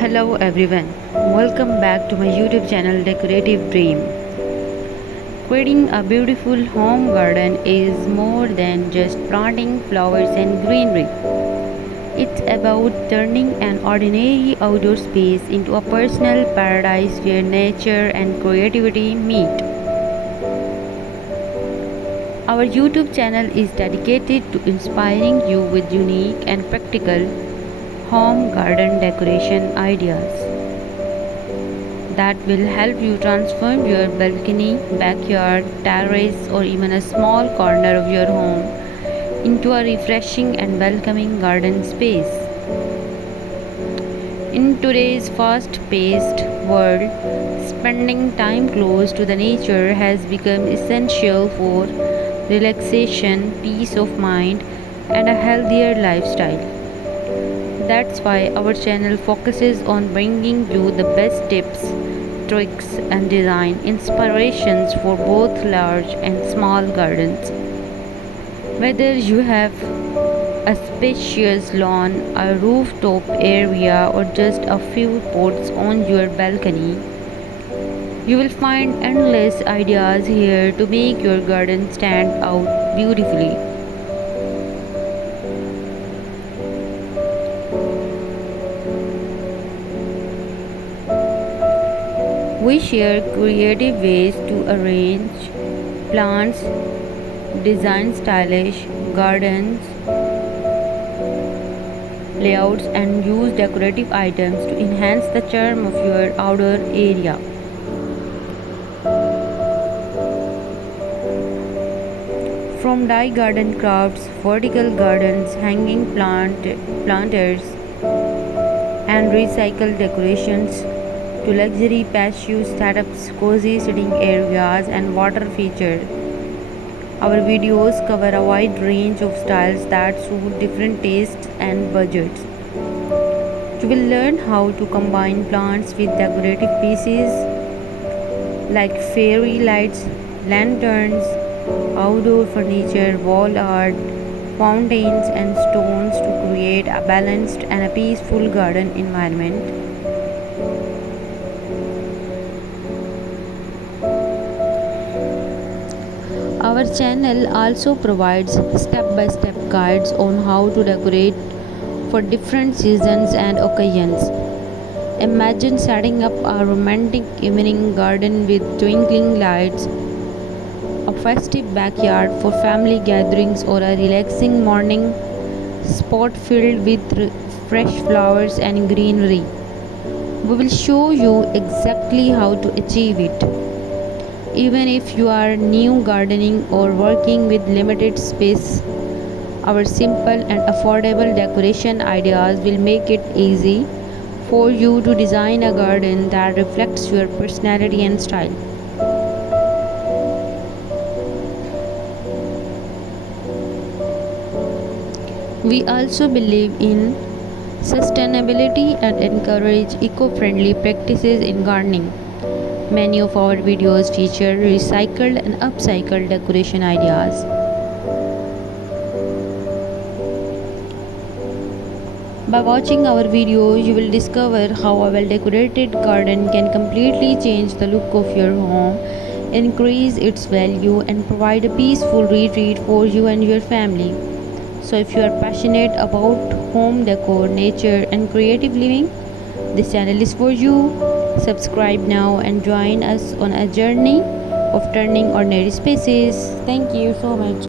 Hello everyone, welcome back to my YouTube channel Decorative Dream. Creating a beautiful home garden is more than just planting flowers and greenery. It's about turning an ordinary outdoor space into a personal paradise where nature and creativity meet. Our YouTube channel is dedicated to inspiring you with unique and practical home garden decoration ideas that will help you transform your balcony, backyard, terrace, or even a small corner of your home into a refreshing and welcoming garden space. In today's fast paced world, spending time close to the nature has become essential for relaxation, peace of mind, and a healthier lifestyle. That's why our channel focuses on bringing you the best tips, tricks, and design inspirations for both large and small gardens. Whether you have a spacious lawn, a rooftop area, or just a few pots on your balcony, you will find endless ideas here to make your garden stand out beautifully. We share creative ways to arrange plants, design stylish gardens, layouts, and use decorative items to enhance the charm of your outdoor area. From dye garden crafts, vertical gardens, hanging planters, and recycled decorations to luxury patio setups, cozy sitting areas, and water features. Our videos cover a wide range of styles that suit different tastes and budgets. You will learn how to combine plants with decorative pieces like fairy lights, lanterns, outdoor furniture, wall art, fountains, and stones to create a balanced and a peaceful garden environment. Our channel also provides step-by-step guides on how to decorate for different seasons and occasions. Imagine setting up a romantic evening garden with twinkling lights, a festive backyard for family gatherings, or a relaxing morning spot filled with fresh flowers and greenery. We will show you exactly how to achieve it. Even if you are new gardening or working with limited space, our simple and affordable decoration ideas will make it easy for you to design a garden that reflects your personality and style. We also believe in sustainability and encourage eco-friendly practices in gardening. Many of our videos feature recycled and upcycled decoration ideas. By watching our videos, you will discover how a well-decorated garden can completely change the look of your home, increase its value, and provide a peaceful retreat for you and your family. So if you are passionate about home decor, nature, and creative living, this channel is for you. Subscribe now and join us on a journey of turning ordinary spaces. Thank you so much.